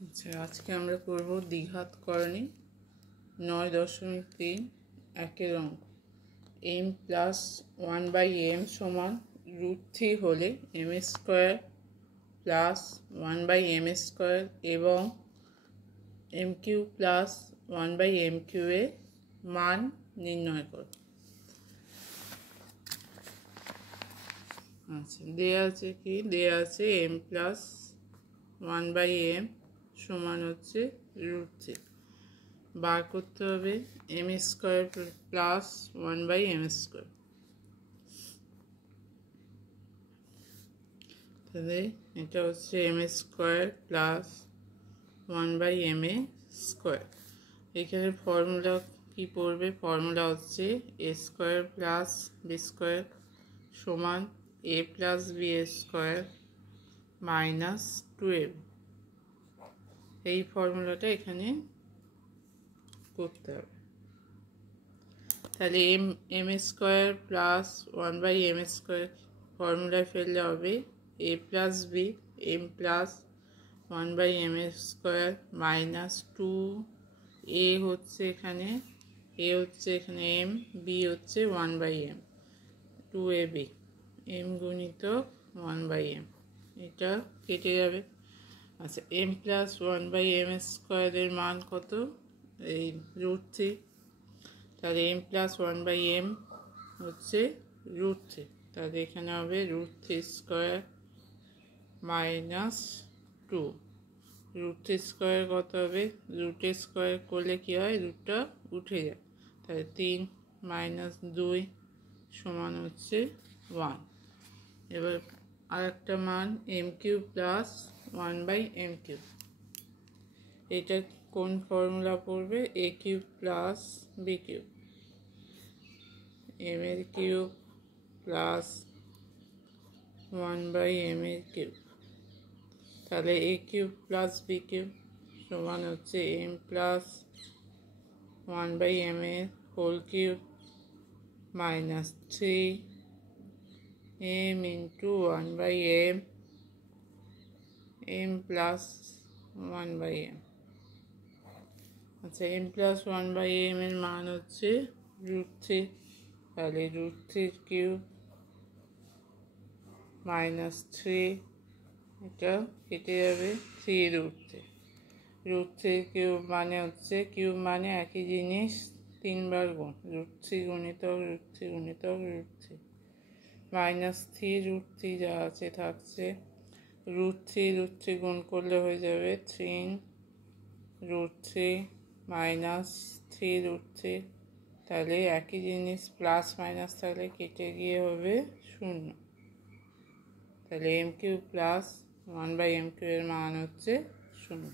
আচ্ছা, আজকে আমরা করব দ্বিঘাতকরণী 9.3 একের অঙ্ক। m প্লাস 1/m সমান √3 হলে m স্কোয়ার প্লাস 1/m² এবং m কিউব প্লাস 1/m³ এর মান নির্ণয় করো। আচ্ছা, দেয়া আছে কি? দেয়া আছে m প্লাস 1/m সমান হচ্ছে √3। বার করতে হবে m² প্লাস 1/m²। তাহলে এটা হচ্ছে m² প্লাস 1/m²। এখানে ফর্মুলা কি পড়বে? ফর্মুলা হচ্ছে a² প্লাস b² সমান a প্লাস b² মাইনাস 12। এই ফর্মুলাটা এখানে করতে হবে। তাহলে m² প্লাস 1/m² ফর্মুলায় ফেললে হবে a plus b m plus 1/m² minus 2 a হচ্ছে এখানে m, b হচ্ছে 1/m, 2ab, m গুণিতক 1/m, এটা কেটে যাবে। আচ্ছা, m প্লাস 1/m² এর মান কত? এই √3। তাহলে m প্লাস 1/m হচ্ছে √3। তাহলে এখানে হবে √3² মাইনাস 2। √3² কত হবে? √3² করলে কি হয়? রুটটা উঠে যায়। তাহলে 3 মাইনাস 2 সমান হচ্ছে 1। এবার আর একটা মান m³ প্লাস 1/m³। এটা কোন ফর্মুলা পড়বে? a³ plus b³, m³ plus 1/m³। তাহলে a³ প্লাস b³ সমান হচ্ছে m plus 1/m³ minus 3m into 1/m, m plus 1/m। আচ্ছা, m প্লাস 1/m এর মান হচ্ছে √3। তাহলে √3³ মাইনাস 3, এটা কেটে যাবে। 3√3, √3³ মানে হচ্ছে কিউব মানে একই জিনিস 3 বার গুণ, √3 গুণিতক √3 গুণিতক √3 মাইনাস 3√3 যা আছে থাকছে। √3 গুণ করলে হয়ে যাবে 3√3 মাইনাস 3√3। তাহলে একই জিনিস প্লাস মাইনাস থাকলে কেটে গিয়ে হবে 0। তাহলে m³ প্লাস 1/m³ এর মান হচ্ছে 0।